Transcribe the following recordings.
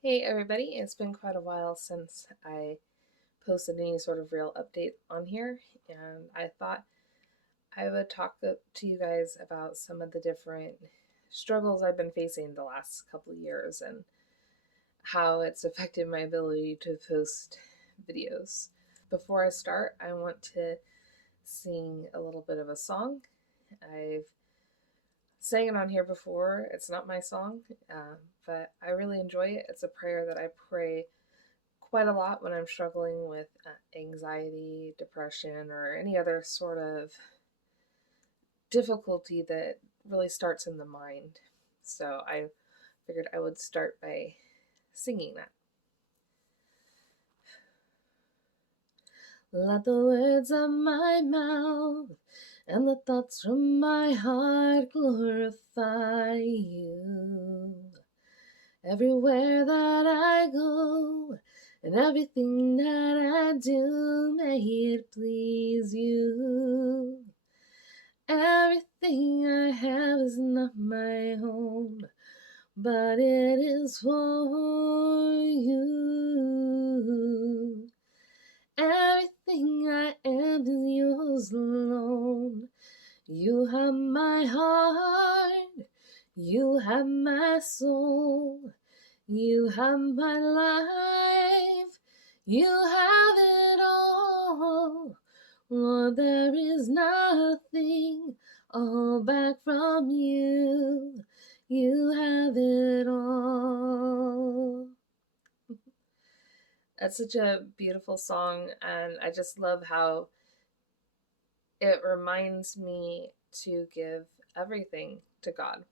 Hey everybody, it's been quite a while since I posted any sort of real update on here, and I thought I would talk to you guys about some of the different struggles I've been facing the last couple of years and how it's affected my ability to post videos. Before I start, I want to sing a little bit of a song. I've sang it on here before. It's not my song, but I really enjoy it. It's a prayer that I pray quite a lot when I'm struggling with anxiety, depression, or any other sort of difficulty that really starts in the mind. So I figured I would start by singing that. Let the words of my mouth and the thoughts from my heart glorify you. Everywhere that I go and everything that I do, may it please you. Everything I have is not my own, but it is for you. Everything I am is yours alone. You have my heart, you have my soul, you have my life, you have it all. Lord, there is nothing all back from you. You have it all. That's such a beautiful song, and I just love how it reminds me to give everything to God.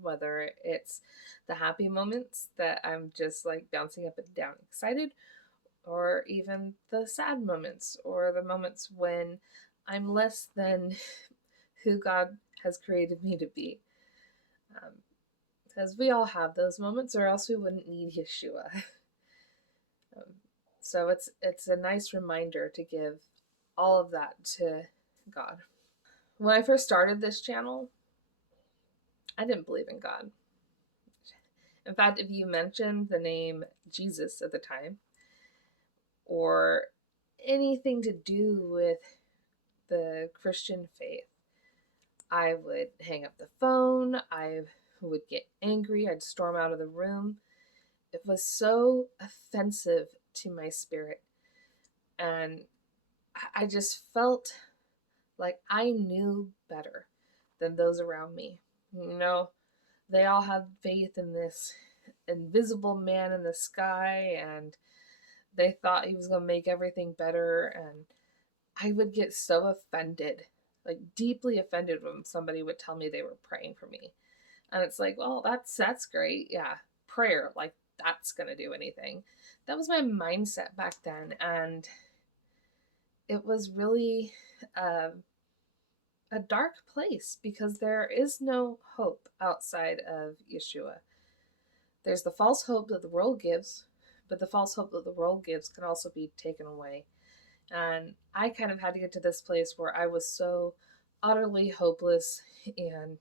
Whether it's the happy moments that I'm just like bouncing up and down excited, or even the sad moments, or the moments when I'm less than who God has created me to be. Because we all have those moments, or else we wouldn't need Yeshua. um, so it's a nice reminder to give all of that to God. When I first started this channel, I didn't believe in God. In fact, if you mentioned the name Jesus at the time, or anything to do with the Christian faith, I would hang up the phone. I would get angry. I'd storm out of the room. It was so offensive to my spirit. And I just felt like I knew better than those around me. You know, they all had faith in this invisible man in the sky, and they thought he was going to make everything better. And I would get so offended, like deeply offended, when somebody would tell me they were praying for me. And it's like, well, that's great. Yeah, prayer, like that's going to do anything. That was my mindset back then, and it was really a dark place because there is no hope outside of Yeshua. There's the false hope that the world gives, but the false hope that the world gives can also be taken away. And I kind of had to get to this place where I was so utterly hopeless and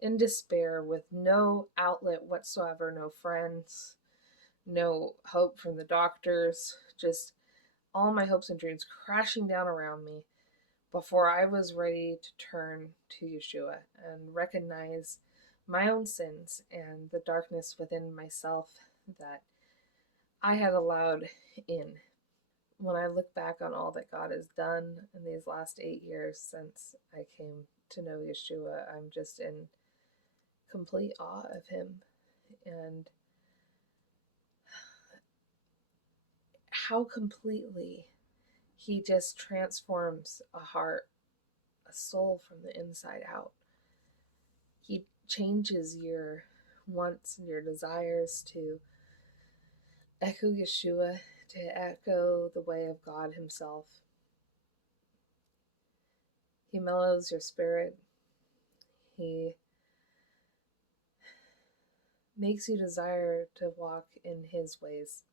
in despair, with no outlet whatsoever, no friends, no hope from the doctors, just all my hopes and dreams crashing down around me, before I was ready to turn to Yeshua and recognize my own sins and the darkness within myself that I had allowed in. When I look back on all that God has done in these last 8 years since I came to know Yeshua, I'm just in complete awe of him, and how completely he just transforms a heart, a soul from the inside out. He changes your wants and your desires to echo Yeshua, to echo the way of God himself. He mellows your spirit. He makes you desire to walk in his ways.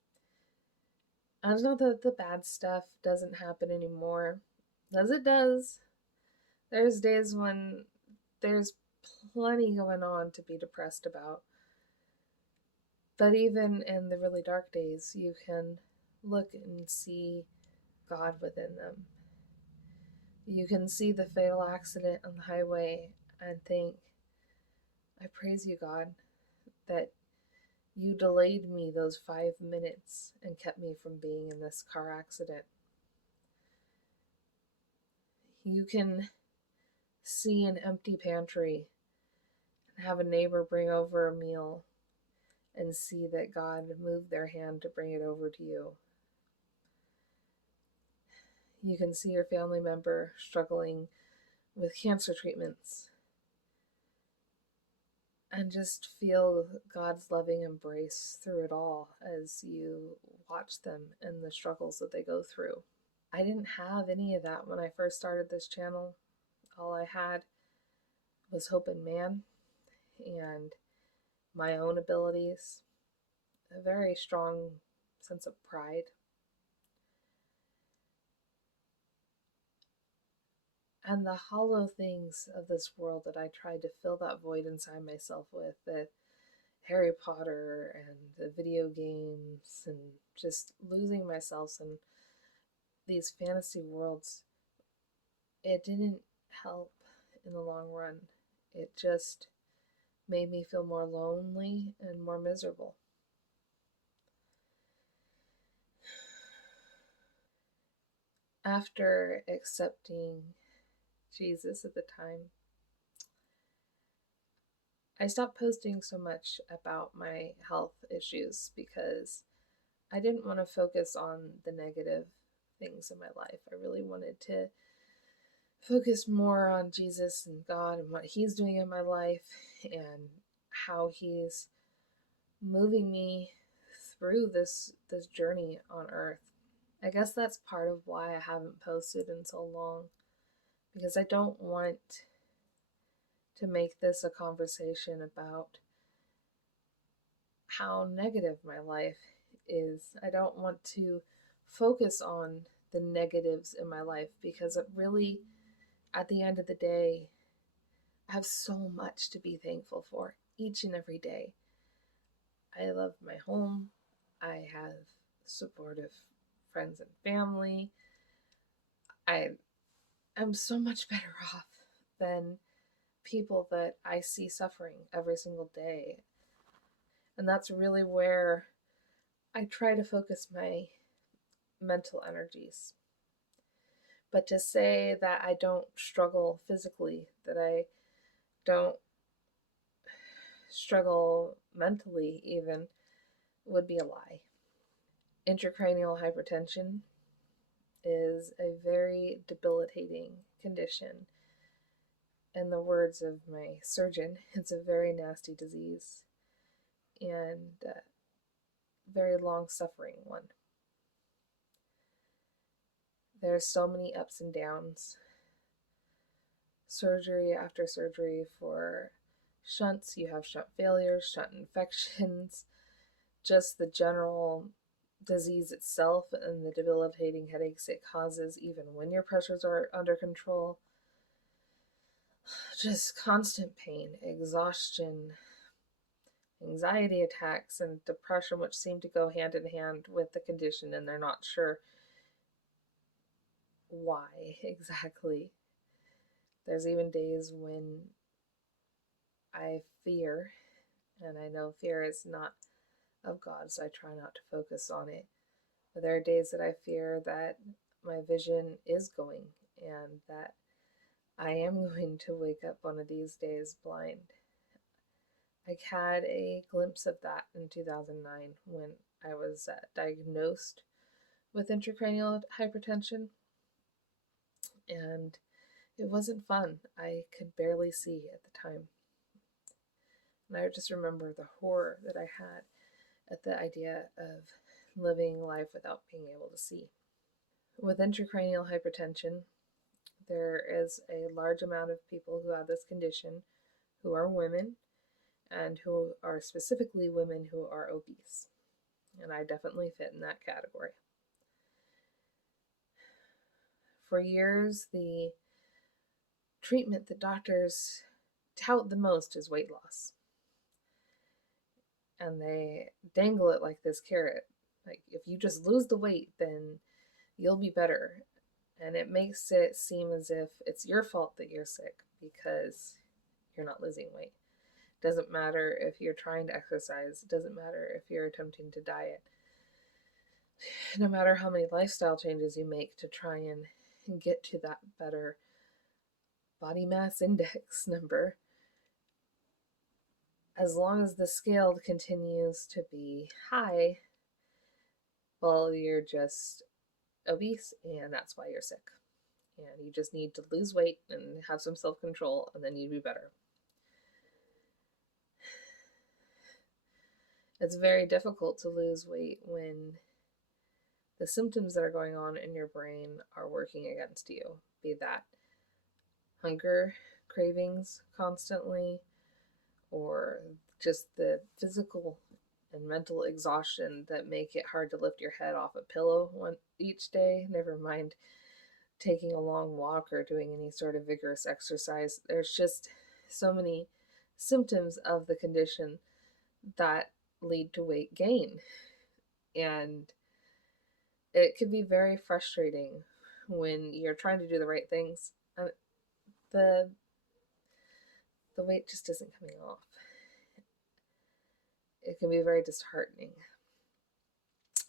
And it's not that the bad stuff doesn't happen anymore, as it does. There's days when there's plenty going on to be depressed about. But even in the really dark days, you can look and see God within them. You can see the fatal accident on the highway and think, I praise you, God, that you delayed me those 5 minutes and kept me from being in this car accident. You can see an empty pantry and have a neighbor bring over a meal and see that God moved their hand to bring it over to you. You can see your family member struggling with cancer treatments and just feel God's loving embrace through it all as you watch them and the struggles that they go through. I didn't have any of that when I first started this channel. All I had was hope in man and my own abilities, a very strong sense of pride. And the hollow things of this world that I tried to fill that void inside myself with, the Harry Potter and the video games and just losing myself in these fantasy worlds, it didn't help in the long run. It just made me feel more lonely and more miserable. After accepting Jesus at the time, I stopped posting so much about my health issues because I didn't want to focus on the negative things in my life. I really wanted to focus more on Jesus and God and what He's doing in my life and how He's moving me through this journey on earth. I guess that's part of why I haven't posted in so long, because I don't want to make this a conversation about how negative my life is. I don't want to focus on the negatives in my life because it really, at the end of the day, I have so much to be thankful for each and every day. I love my home. I have supportive friends and family. I am so much better off than people that I see suffering every single day. And that's really where I try to focus my mental energies. But to say that I don't struggle physically, that I don't struggle mentally even, would be a lie. Intracranial hypertension is a very debilitating condition. In the words of my surgeon, it's a very nasty disease and a very long suffering one. There's so many ups and downs. Surgery after surgery for shunts, you have shunt failures, shunt infections, just the general disease itself and the debilitating headaches it causes even when your pressures are under control. Just constant pain, exhaustion, anxiety attacks, and depression, which seem to go hand in hand with the condition, and they're not sure why exactly. There's even days when I fear, and I know fear is not of God, so I try not to focus on it. But there are days that I fear that my vision is going and that I am going to wake up one of these days blind. I had a glimpse of that in 2009 when I was diagnosed with intracranial hypertension, and it wasn't fun. I could barely see at the time. And I just remember the horror that I had at the idea of living life without being able to see. With intracranial hypertension, there is a large amount of people who have this condition who are women and who are specifically women who are obese. And I definitely fit in that category. For years, the treatment that doctors tout the most is weight loss. and they dangle it like this carrot. Like, if you just lose the weight, then you'll be better. And it makes it seem as if it's your fault that you're sick because you're not losing weight. It doesn't matter if you're trying to exercise, it doesn't matter if you're attempting to diet. No matter how many lifestyle changes you make to try and get to that better body mass index number, as long as the scale continues to be high, well, you're just obese, and that's why you're sick. And you just need to lose weight and have some self-control, and then you'd be better. It's very difficult to lose weight when the symptoms that are going on in your brain are working against you, be that hunger cravings constantly, or just the physical and mental exhaustion that make it hard to lift your head off a pillow each day, never mind taking a long walk or doing any sort of vigorous exercise. There's just so many symptoms of the condition that lead to weight gain. And it can be very frustrating when you're trying to do the right things. The weight just isn't coming off. It can be very disheartening.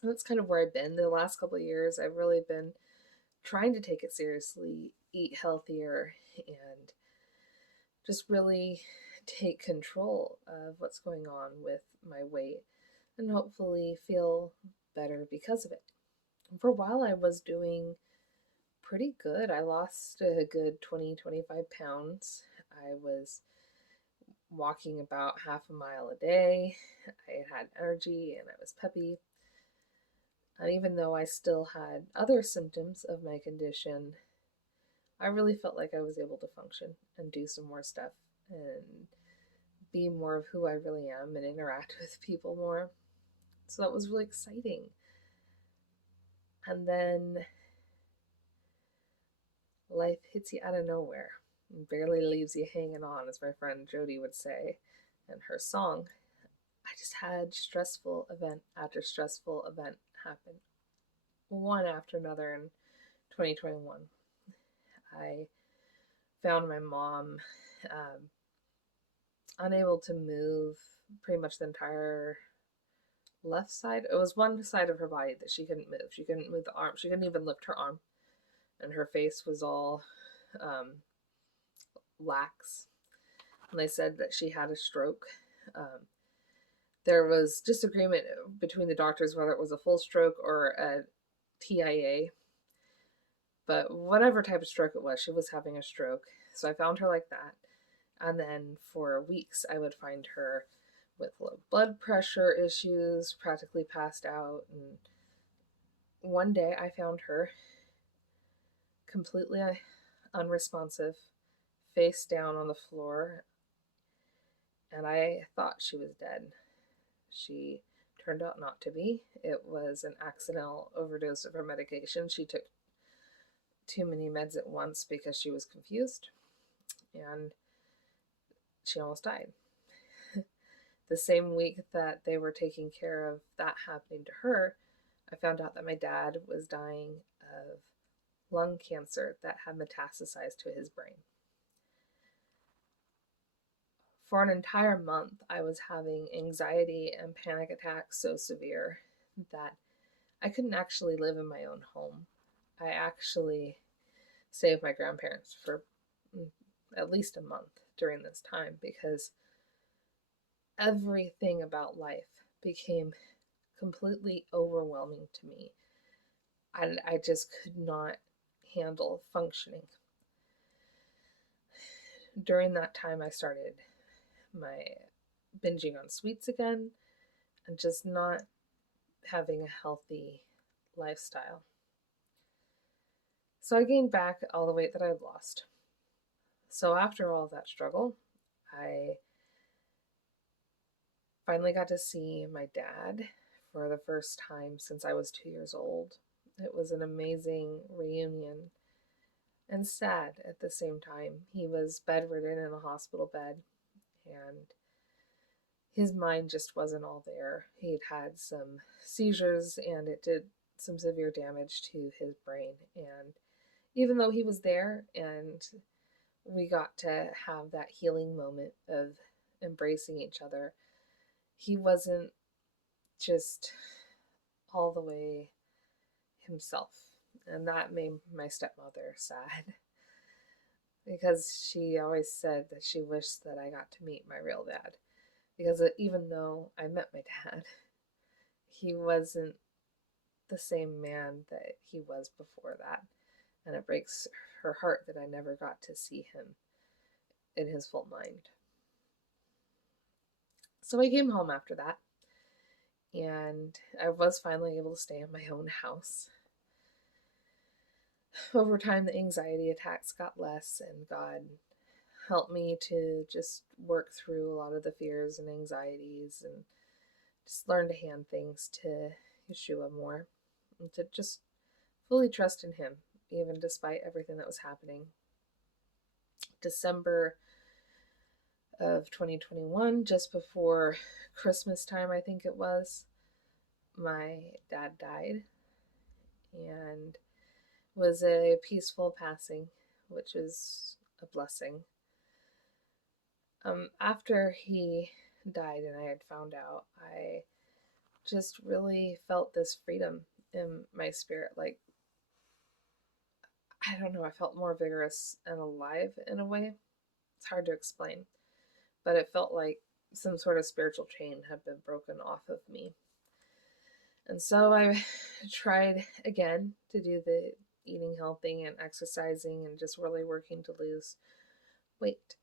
And that's kind of where I've been the last couple of years. I've really been trying to take it seriously, eat healthier, and just really take control of what's going on with my weight and hopefully feel better because of it. And for a while, I was doing pretty good. I lost a good 20-25 pounds. I was walking about half a mile a day. I had energy and I was peppy. And even though I still had other symptoms of my condition, I really felt like I was able to function and do some more stuff and be more of who I really am and interact with people more. So that was really exciting. And then life hits you out of nowhere and barely leaves you hanging on, as my friend Jody would say in her song. I just had stressful event after stressful event happen, one after another in 2021. I found my mom unable to move pretty much the entire left side. It was one side of her body that she couldn't move. She couldn't move the arm. She couldn't even lift her arm. And her face was all lax. And they said that she had a stroke. There was disagreement between the doctors whether it was a full stroke or a TIA. But whatever type of stroke it was, she was having a stroke. So I found her like that. And then for weeks, I would find her with low blood pressure issues, practically passed out. And one day I found her completely unresponsive, face down on the floor, and I thought she was dead. She turned out not to be. It was an accidental overdose of her medication. She took too many meds at once because she was confused, and she almost died. The same week that they were taking care of that happening to her, I found out that my dad was dying of lung cancer that had metastasized to his brain. For an entire month, I was having anxiety and panic attacks so severe that I couldn't actually live in my own home. I actually stayed with my grandparents for at least a month during this time because everything about life became completely overwhelming to me. And I just could not handle functioning. During that time, I started my binging on sweets again and just not having a healthy lifestyle. So I gained back all the weight that I'd lost. So after all that struggle, I finally got to see my dad for the first time since I was 2 years old. It was an amazing reunion and sad at the same time. He was bedridden in a hospital bed, and his mind just wasn't all there. He'd had some seizures and it did some severe damage to his brain. And even though he was there and we got to have that healing moment of embracing each other, he wasn't just all the way himself. And that made my stepmother sad because she always said that she wished that I got to meet my real dad. Because even though I met my dad, he wasn't the same man that he was before that. And it breaks her heart that I never got to see him in his full mind. So I came home after that, and I was finally able to stay in my own house. Over time, the anxiety attacks got less, and God helped me to just work through a lot of the fears and anxieties and just learn to hand things to Yeshua more and to just fully trust in Him, even despite everything that was happening. December of 2021, just before Christmas time, I think it was, my dad died, and was a peaceful passing, which is a blessing. After he died and I had found out, I just really felt this freedom in my spirit. Like, I don't know, I felt more vigorous and alive in a way. It's hard to explain, but it felt like some sort of spiritual chain had been broken off of me. And so I tried again to do the eating healthy and exercising and just really working to lose weight.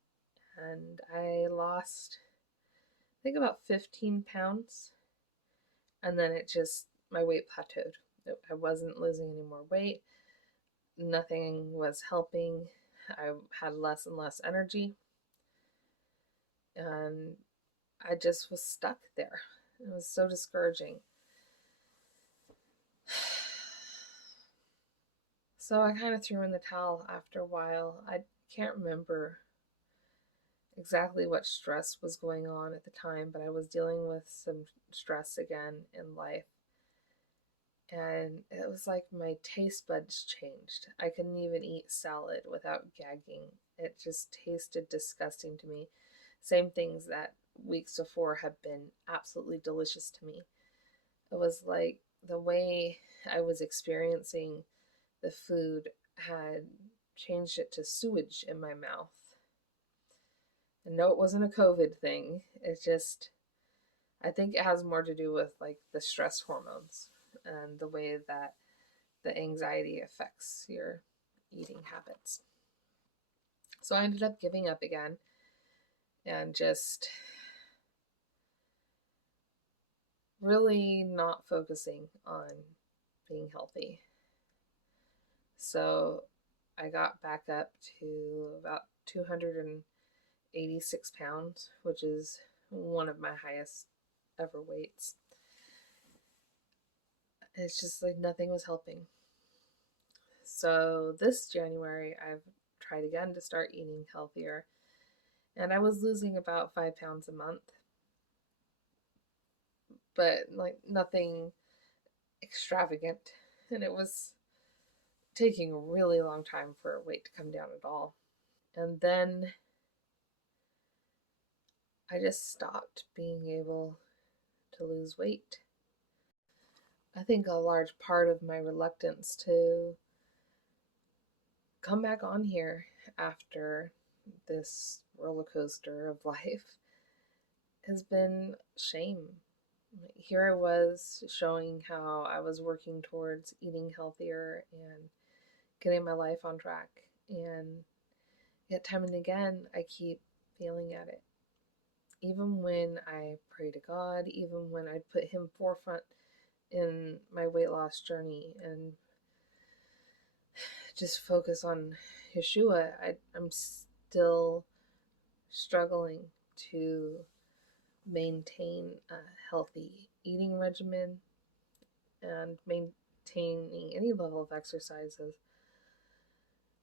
And I lost, I think, about 15 pounds. And then my weight plateaued. I wasn't losing any more weight. Nothing was helping. I had less and less energy. And I just was stuck there. It was so discouraging. So I kind of threw in the towel after a while. I can't remember exactly what stress was going on at the time, but I was dealing with some stress again in life. And it was like my taste buds changed. I couldn't even eat salad without gagging. It just tasted disgusting to me. Same things that weeks before had been absolutely delicious to me. It was like the way I was experiencing the food had changed it to sewage in my mouth. And no, it wasn't a COVID thing. It just, I think it has more to do with like the stress hormones and the way that the anxiety affects your eating habits. So I ended up giving up again and just really not focusing on being healthy. So I got back up to about 286 pounds, which is one of my highest ever weights. It's just like nothing was helping. So this January, I've tried again to start eating healthier, and I was losing about 5 pounds a month, but like nothing extravagant, and it was taking a really long time for weight to come down at all. And then I just stopped being able to lose weight. I think a large part of my reluctance to come back on here after this roller coaster of life has been shame. Here I was showing how I was working towards eating healthier and getting my life on track, and yet time and again I keep failing at it. Even when I pray to God, even when I put Him forefront in my weight loss journey and just focus on Yeshua, I'm still struggling to maintain a healthy eating regimen and maintaining any level of exercises.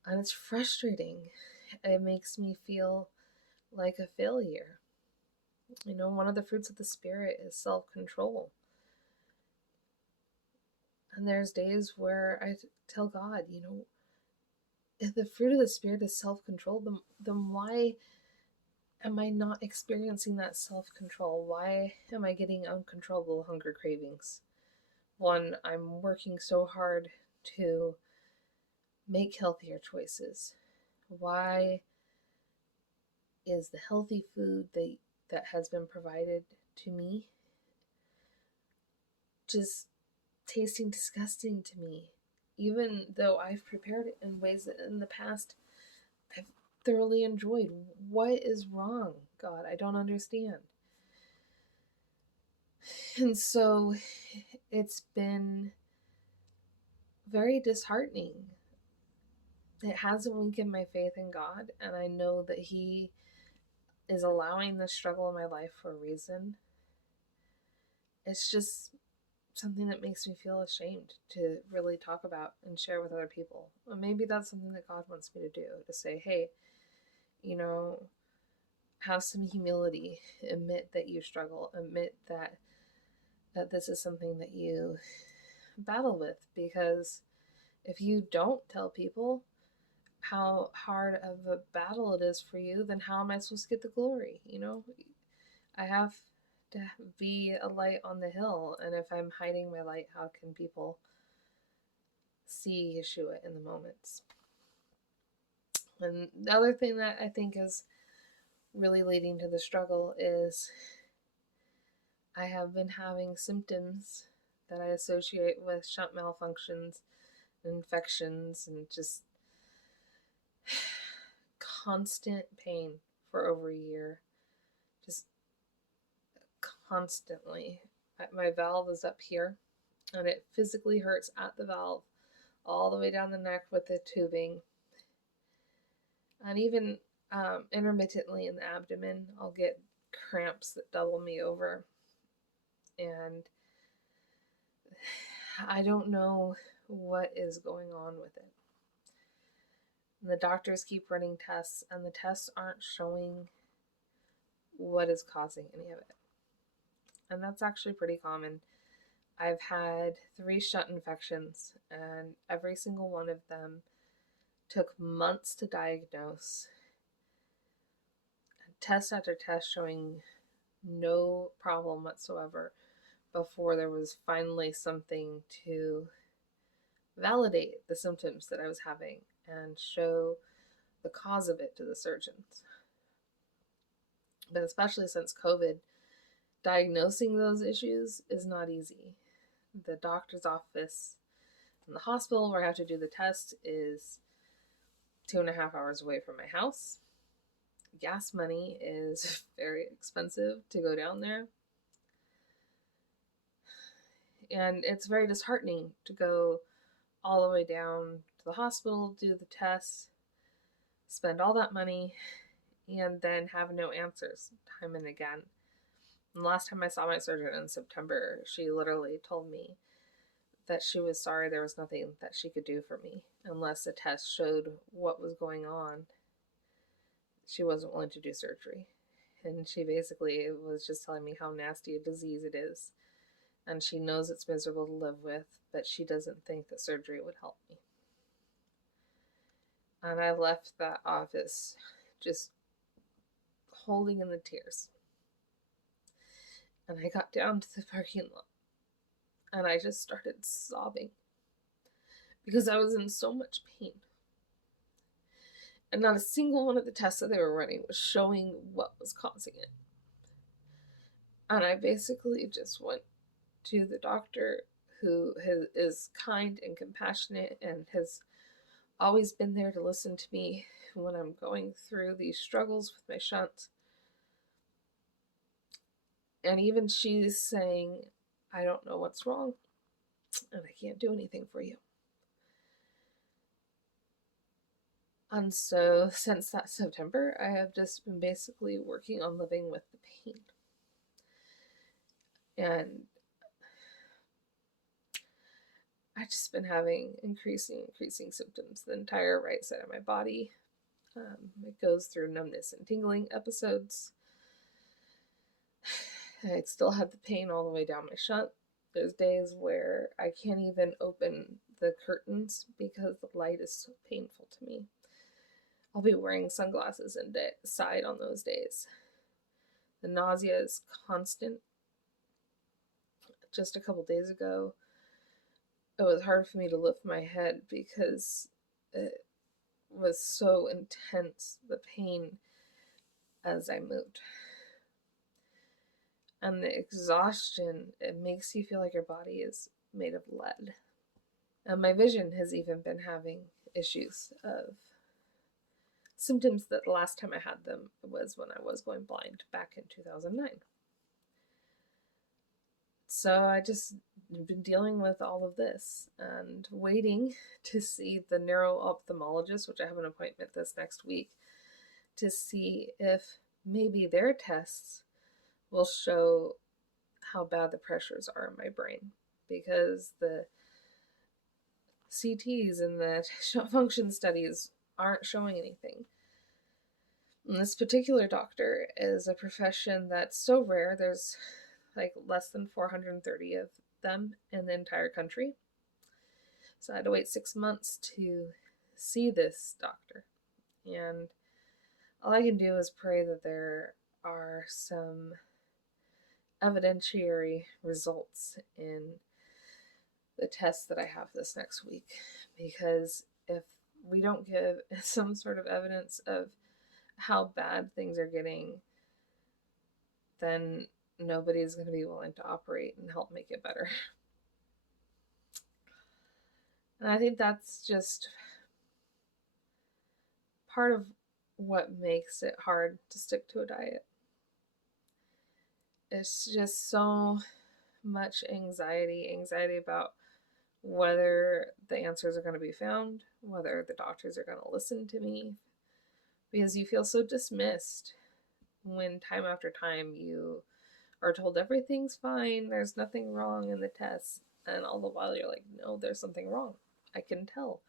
And it's frustrating. It makes me feel like a failure. One of the fruits of the Spirit is self-control. And there's days where I tell God, if the fruit of the Spirit is self-control, then why am I not experiencing that self-control? Why am I getting uncontrollable hunger cravings? One, I'm working so hard to make healthier choices. Why is the healthy food that has been provided to me just tasting disgusting to me? Even though I've prepared it in ways that in the past I've thoroughly enjoyed. What is wrong, God? I don't understand. And so it's been very disheartening. It hasn't weakened my faith in God, and I know that He is allowing this struggle in my life for a reason. It's just something that makes me feel ashamed to really talk about and share with other people. And maybe that's something that God wants me to do, to say, hey, have some humility, admit that you struggle, admit that this is something that you battle with, because if you don't tell people how hard of a battle it is for you, then how am I supposed to get the glory? I have to be a light on the hill, and if I'm hiding my light, how can people see Yeshua in the moments? And the other thing that I think is really leading to the struggle is I have been having symptoms that I associate with shunt malfunctions, infections, and just constant pain for over a year. Just constantly. My valve is up here, and it physically hurts at the valve all the way down the neck with the tubing. And even intermittently in the abdomen, I'll get cramps that double me over. And I don't know what is going on with it. And the doctors keep running tests, and the tests aren't showing what is causing any of it. And that's actually pretty common. I've had 3 shunt infections, and every single one of them took months to diagnose. Test after test showing no problem whatsoever before there was finally something to validate the symptoms that I was having and show the cause of it to the surgeons. But especially since COVID, diagnosing those issues is not easy. The doctor's office and the hospital where I have to do the test is 2.5 hours away from my house. Gas money is very expensive to go down there. And it's very disheartening to go all the way down to the hospital, do the tests, spend all that money, and then have no answers time and again. And the last time I saw my surgeon in September, she literally told me that she was sorry there was nothing that she could do for me unless the test showed what was going on. She wasn't willing to do surgery. And she basically was just telling me how nasty a disease it is. And she knows it's miserable to live with, but she doesn't think that surgery would help me. And I left that office just holding in the tears. And I got down to the parking lot and I just started sobbing because I was in so much pain. And not a single one of the tests that they were running was showing what was causing it. And I basically just went to the doctor who is kind and compassionate and has always been there to listen to me when I'm going through these struggles with my shunt. And even she's saying, I don't know what's wrong, and I can't do anything for you. And so since that September, I have just been basically working on living with the pain. And I've just been having increasing symptoms. The entire right side of my body. It goes through numbness and tingling episodes. I still have the pain all the way down my shunt. There's days where I can't even open the curtains because the light is so painful to me. I'll be wearing sunglasses inside on those days. The nausea is constant. Just a couple days ago, it was hard for me to lift my head because it was so intense, the pain as I moved. And the exhaustion, it makes you feel like your body is made of lead. And my vision has even been having issues of symptoms that the last time I had them was when I was going blind back in 2009. So I just been dealing with all of this and waiting to see the neuro-ophthalmologist, which I have an appointment this next week, to see if maybe their tests will show how bad the pressures are in my brain, because the CTs and the function studies aren't showing anything. And this particular doctor is a profession that's so rare. There's like less than 430 of them in the entire country. So I had to wait 6 months to see this doctor. And all I can do is pray that there are some evidentiary results in the tests that I have this next week. Because if we don't give some sort of evidence of how bad things are getting, then nobody's going to be willing to operate and help make it better. And I think that's just part of what makes it hard to stick to a diet. It's just so much anxiety about whether the answers are going to be found, whether the doctors are going to listen to me, because you feel so dismissed when time after time you are told everything's fine, there's nothing wrong in the tests, and all the while you're like, no, there's something wrong. I can tell.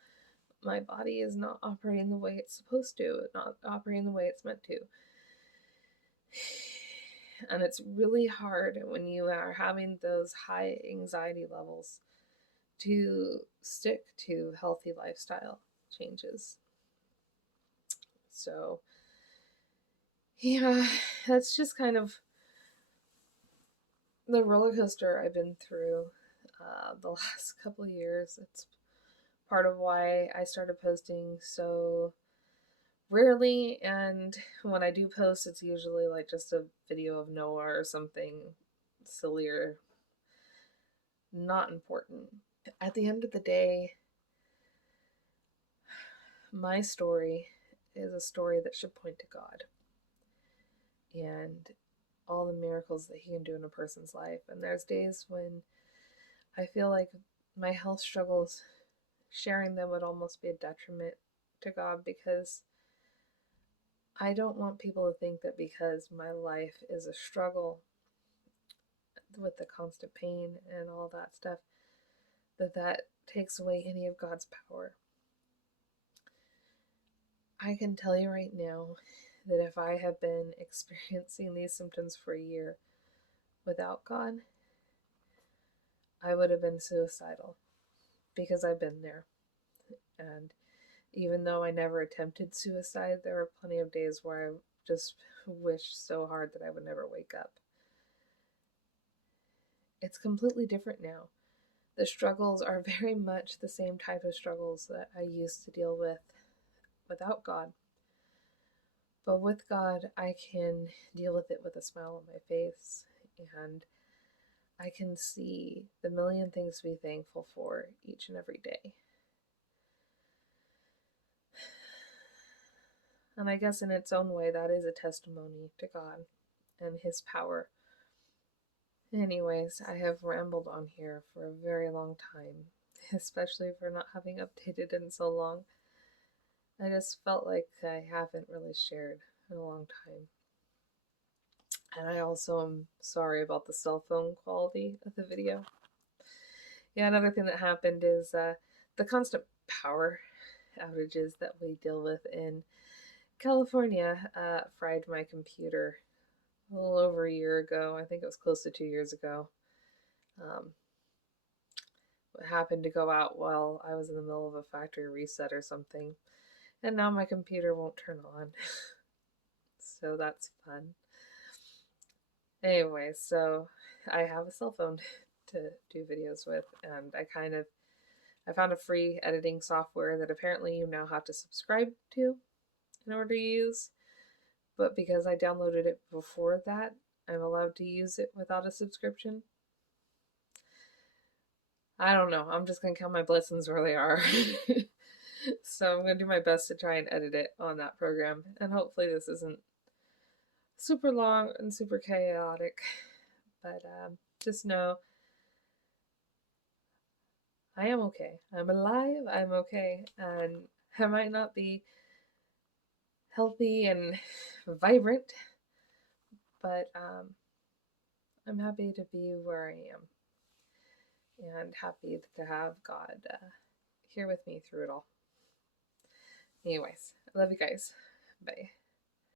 My body is not operating the way it's supposed to, not operating the way it's meant to. And it's really hard when you are having those high anxiety levels to stick to healthy lifestyle changes. So, yeah, that's just kind of the roller coaster I've been through the last couple of years. It's part of why I started posting so rarely, and when I do post, it's usually like just a video of Noah or something silly or not important. At the end of the day, my story is a story that should point to God and all the miracles that He can do in a person's life. And there's days when I feel like my health struggles, sharing them would almost be a detriment to God, because I don't want people to think that because my life is a struggle with the constant pain and all that stuff, that takes away any of God's power. I can tell you right now that if I have been experiencing these symptoms for a year without God, I would have been suicidal, because I've been there. And even though I never attempted suicide, there were plenty of days where I just wished so hard that I would never wake up. It's completely different now. The struggles are very much the same type of struggles that I used to deal with without God. But with God, I can deal with it with a smile on my face, and I can see the million things to be thankful for each and every day. And I guess in its own way, that is a testimony to God and His power. Anyways, I have rambled on here for a very long time, especially for not having updated in so long. I just felt like I haven't really shared in a long time. And I also am sorry about the cell phone quality of the video. Yeah, another thing that happened is the constant power outages that we deal with in California fried my computer a little over a year ago. I think it was close to 2 years ago. It happened to go out while I was in the middle of a factory reset or something. And now my computer won't turn on. So that's fun. Anyway, so I have a cell phone to do videos with, and I found a free editing software that apparently you now have to subscribe to in order to use. But because I downloaded it before that, I'm allowed to use it without a subscription. I don't know. I'm just going to count my blessings where they are. So I'm going to do my best to try and edit it on that program. And hopefully this isn't super long and super chaotic. But just know I am okay. I'm alive. I'm okay. And I might not be healthy and vibrant, but I'm happy to be where I am and happy to have God here with me through it all. Anyways, I love you guys. Bye.